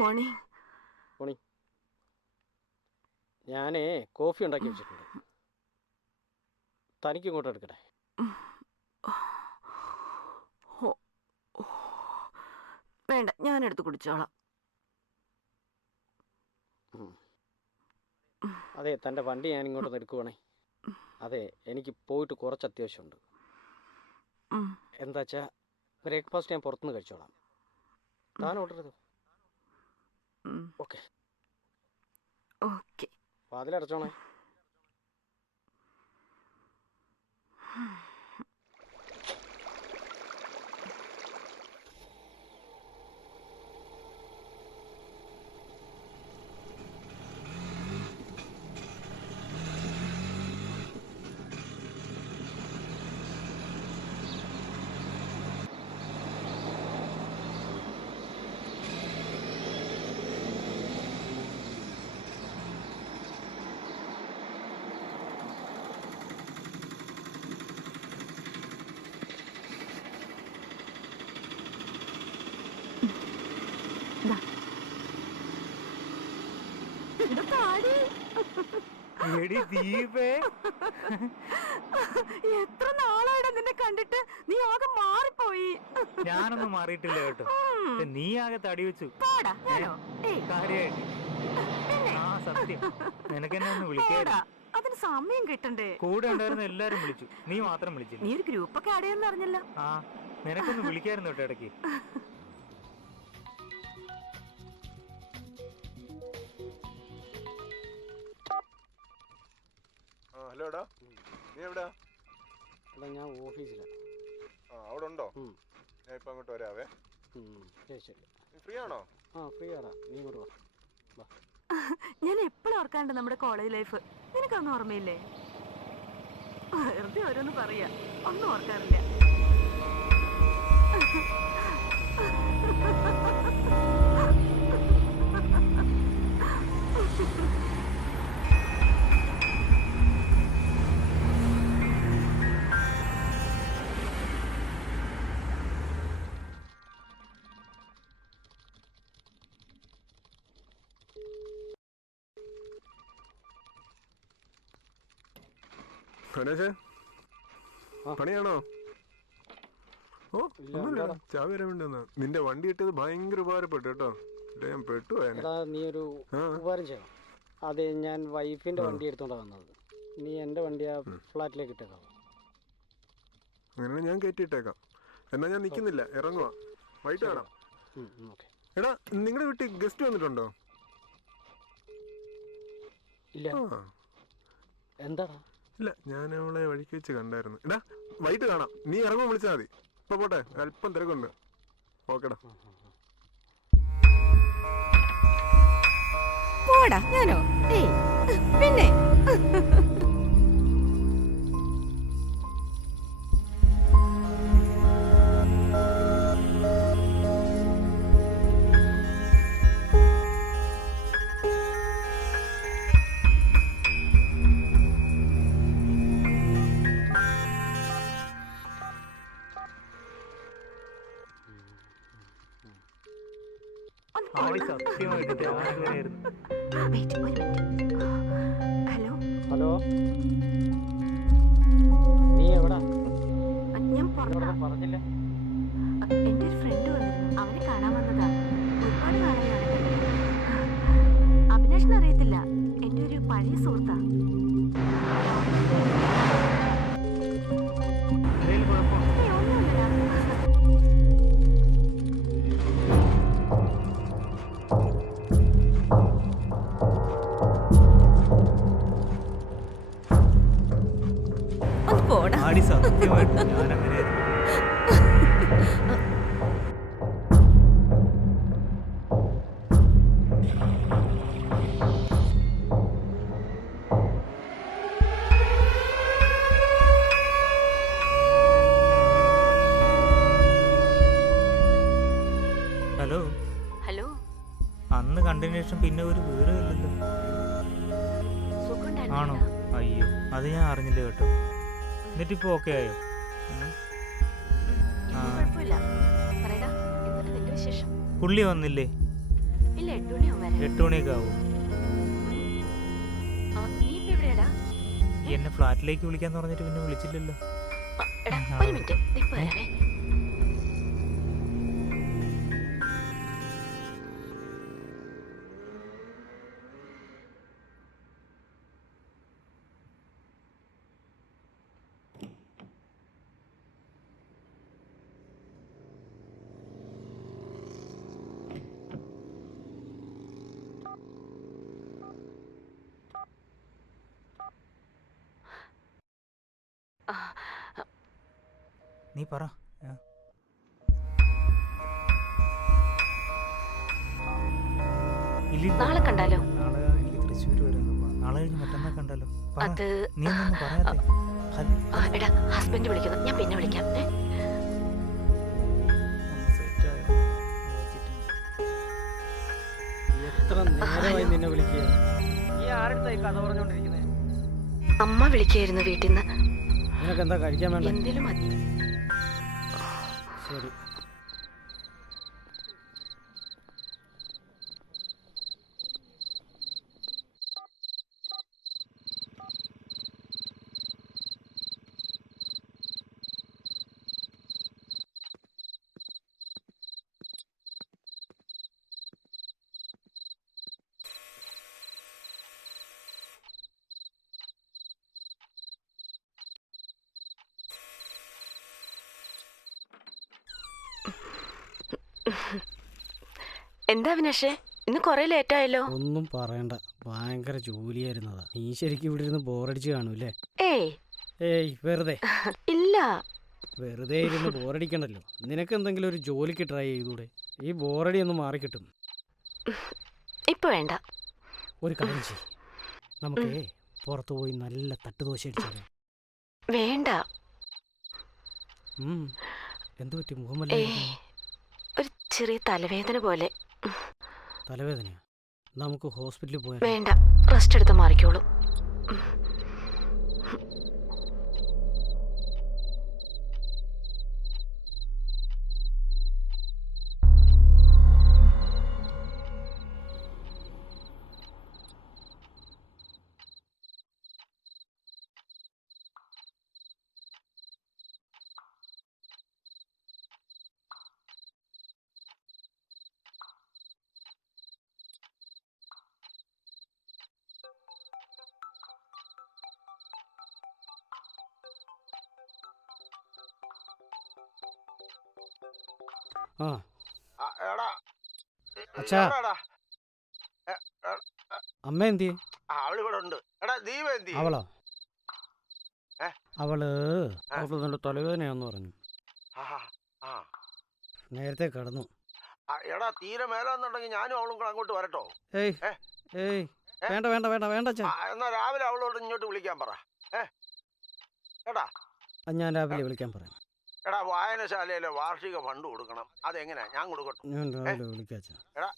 Morning. Morning. ഞാൻ coffee ഉണ്ടാക്കി വെച്ചിട്ടുണ്ട്. തനിക്ക് ഇങ്ങോട്ട് എടുക്കട്ടെ? വേണ്ട, ഞാൻ എടുത്ത് കുടിച്ചോളാം. അതെ, തൻ്റെ വണ്ടി ഞാൻ ഇങ്ങോട്ടൊന്ന് എടുക്കുവാണേ. അതെ, എനിക്ക് പോയിട്ട് കുറച്ച് അത്യാവശ്യമുണ്ട്. എന്താ വെച്ചാൽ ബ്രേക്ക്ഫാസ്റ്റ് ഞാൻ പുറത്തുനിന്ന് കഴിച്ചോളാം. താൻ ഓർഡർ ചെയ്തു. Okay okay. വാതിലടച്ചോണേ. എത്ര നാളായിടാ നിന്നെ കണ്ടിട്ട്, നീ ആകെ മാറിപ്പോയി. ഞാനൊന്നും മാറിയിട്ടില്ല കേട്ടോ, നീ ആകെ തടി വെച്ചു. സത്യം, നിനക്കെന്നെ ഒന്ന് വിളിക്കാ. അതിന് സമയം കിട്ടണ്ടേ? കൂടെ ഉണ്ടായിരുന്ന എല്ലാരും വിളിച്ചു, നീ മാത്രം വിളിച്ചില്ല. നീ ഒരു ഗ്രൂപ്പൊക്കെ ആഡ് ചെയ്യുന്ന അറിഞ്ഞല്ലോ. ആ, നിനക്കൊന്ന് വിളിക്കായിരുന്നു കേട്ടോ ഇടയ്ക്ക്. ഹലോടാ, നീ എവിടാ? എടാ, ഞാൻ ഓഫീസിലാണ്. അവിടെ ഉണ്ടോ? ഞാൻ ഇപ്പം അങ്ങോട്ട് വരാവേ. ശരി. നീ ഫ്രീ ആണോ? ഫ്രീ ആടാ, നീ ഇങ്ങോട്ട് വാ. ഞാൻ എപ്പോഴും ഓർക്കാണ്ട് നമ്മുടെ കോളേജ് ലൈഫ്. നിനക്കൊന്നും ഓർമ്മയില്ലേ? വെറുതെ ഓരോന്ന് പറയാ, ഒന്നും ഓർക്കാറില്ല. പണിയാണോ? ഓ, ഒന്നുമില്ല, ചാവി വരാൻ വേണ്ടി വന്നാ. നിന്റെ വണ്ടി കിട്ടിയത് ഭയങ്കര ഉപകാരപ്പെട്ടു കേട്ടോ. ഞാൻ പെട്ടു. നീ ഒരു ഉപകാരം ചെയ്യണം. അതെ, ഞാൻ വൈഫിന്റെ വണ്ടി എടുത്തോണ്ടാ വന്നത്. നീ എന്റെ വണ്ടി ആ ഫ്ലാറ്റിലേക്ക് ഇട്ടേക്കാം. അങ്ങനെ ഞാൻ കയറ്റിയിട്ടേക്കാം. എന്നാ ഞാൻ നിക്കുന്നില്ല, ഇറങ്ങുവാ. വൈകിട്ട് കാണാം. എടാ, നിങ്ങളുടെ വീട്ടിൽ ഗസ്റ്റ് വന്നിട്ടുണ്ടോ? ഇല്ല. എന്താടാ? ഇല്ല, ഞാൻ അവളെ വഴിക്ക് വെച്ച് കണ്ടായിരുന്നു. എടാ, വൈകിട്ട് കാണാം. നീ ഇറങ്ങുമ്പോൾ വിളിച്ചാൽ മതി. ഇപ്പൊ പോട്ടെ, അല്പം തിരക്കുണ്ട്. ഓക്കെടാ. പോടാ. ഞാനോ? പിന്നെ ഹലോ, നീ എവിടാ? ഞാൻ പറഞ്ഞില്ല. എന്റെ ഒരു ഫ്രണ്ട് വന്നിരുന്നു, അവനെ കാണാൻ വന്നതാ. ഒരുപാട് നാളെയാണ്. അഭിലാഷിനെ അറിയത്തില്ല, എന്റെ ഒരു പഴയ സുഹൃത്താ. Hello hello. അന്ന് കണ്ടതിന് ശേഷം പിന്നെ ഒരു വിവരമില്ലല്ലോ. ആണോ? അയ്യോ, അത് ഞാൻ അറിഞ്ഞില്ല കേട്ടോ. എന്നിട്ടിപ്പോൾ ഓക്കെ ആയോ? കുഴപ്പമില്ല. പറയടാ, എന്നിട്ട് നിന്റെ വിശേഷം? പുള്ളി വന്നില്ലേ? ഇല്ല, 8 മണിയാവും വരാൻ. 8 മണിയൊക്കെ ആവും. നീ ഇപ്പൊ എവിടെയാടാ? എന്നെ ഫ്ലാറ്റിലേക്ക് വിളിക്കാന്ന് പറഞ്ഞിട്ട് പിന്നെ വിളിച്ചില്ലല്ലോ. എടാ, ഒരു മിനിറ്റ്, ഇപ്പൊ വരാവേ. നീ പറ. നാളെ കണ്ടാലോ? നാളെ എനിക്ക് തൃശ്ശൂർ വരെ ഒന്ന് പോണം. നാളെ കഴിഞ്ഞ് മറ്റന്നാ കണ്ടാലോ? പറ. അത് നീ ഒന്നും പറയാതെ. എടാ, ഹസ്ബൻഡ് വിളിക്കുന്നു, ഞാൻ പിന്നെ വിളിക്കാം. എത്ര നേരമായി നിന്നെ വിളിക്കുക? നീ ആരുടെ കഥ പറഞ്ഞോണ്ടിരിക്കുന്നേ? അമ്മ വിളിക്കായിരുന്നു വീട്ടിൽ നിന്ന്. നിനക്ക് എന്താ കഴിക്കാൻ വേണ്ട? എന്തേലും മതി. ശരി. എന്താ വിനേഷേ, ഇന്ന് കൊറേ ലേറ്റ് ആയല്ലോ? ഒന്നും പറയണ്ട, ഭയങ്കര ജോലിയായിരുന്നതാ. നീ ശരിക്കും ഇവിടെ ഇരുന്ന് ബോറടിച്ച് കാണൂല്ലേ? ഏയ് ഏയ് വെറുതെ ഇല്ല. വെറുതെ ഇരുന്ന് ബോറടിക്കണ്ടല്ലോ. നിനക്ക് എന്തെങ്കിലും ഒരു ജോലിക്ക് ട്രൈ ചെയ്തൂടെ? ഈ ബോറടി ഒന്ന് മാറിക്കിട്ടും. ഇപ്പൊ വേണ്ട. ഒരു കാര്യം ചെയ്യ്, നമുക്ക് പുറത്തു പോയി നല്ല തട്ടുദോശ അടിച്ചാലോ? വേണ്ട. എന്തു പറ്റി? മുഖമല്ല ഒരു ചെറിയ തലവേദന പോലെ. തലവേദനയാ? നമുക്ക് ഹോസ്പിറ്റലിൽ പോയാൽ? വേണ്ട, റെസ്റ്റ് എടുത്ത് മാറിക്കോളൂ. ആ എടാ അച്ഛാ, അമ്മ എന്തി? അവളിവിടെ ഉണ്ട്. എടാ ദീപ എന്തി? അവളോ? അവള് നല്ല തലവേദനയാന്ന് പറഞ്ഞു. നേരത്തെ കടന്നു. എടാ തീരെ മേലാന്നുണ്ടെങ്കിൽ ഞാനും അവളും കൂടെ അങ്ങോട്ട് വരട്ടോ? ഏയ് ഏയ് വേണ്ട വേണ്ട വേണ്ട വേണ്ട അച്ഛാ. എന്നാ രാവിലെ അവളോട് ഇങ്ങോട്ട് വിളിക്കാൻ പറ. എടാ ഞാൻ രാവിലെ വിളിക്കാൻ പറയാം. എടാ വായനശാലയിലെ വാർഷിക ഫണ്ട് കൊടുക്കണം. അതെങ്ങനെയാ? ഞാൻ കൊടുക്കട്ടെ? ഞാൻ രാവിലെ വിളിക്കാം അച്ഛാ. എടാ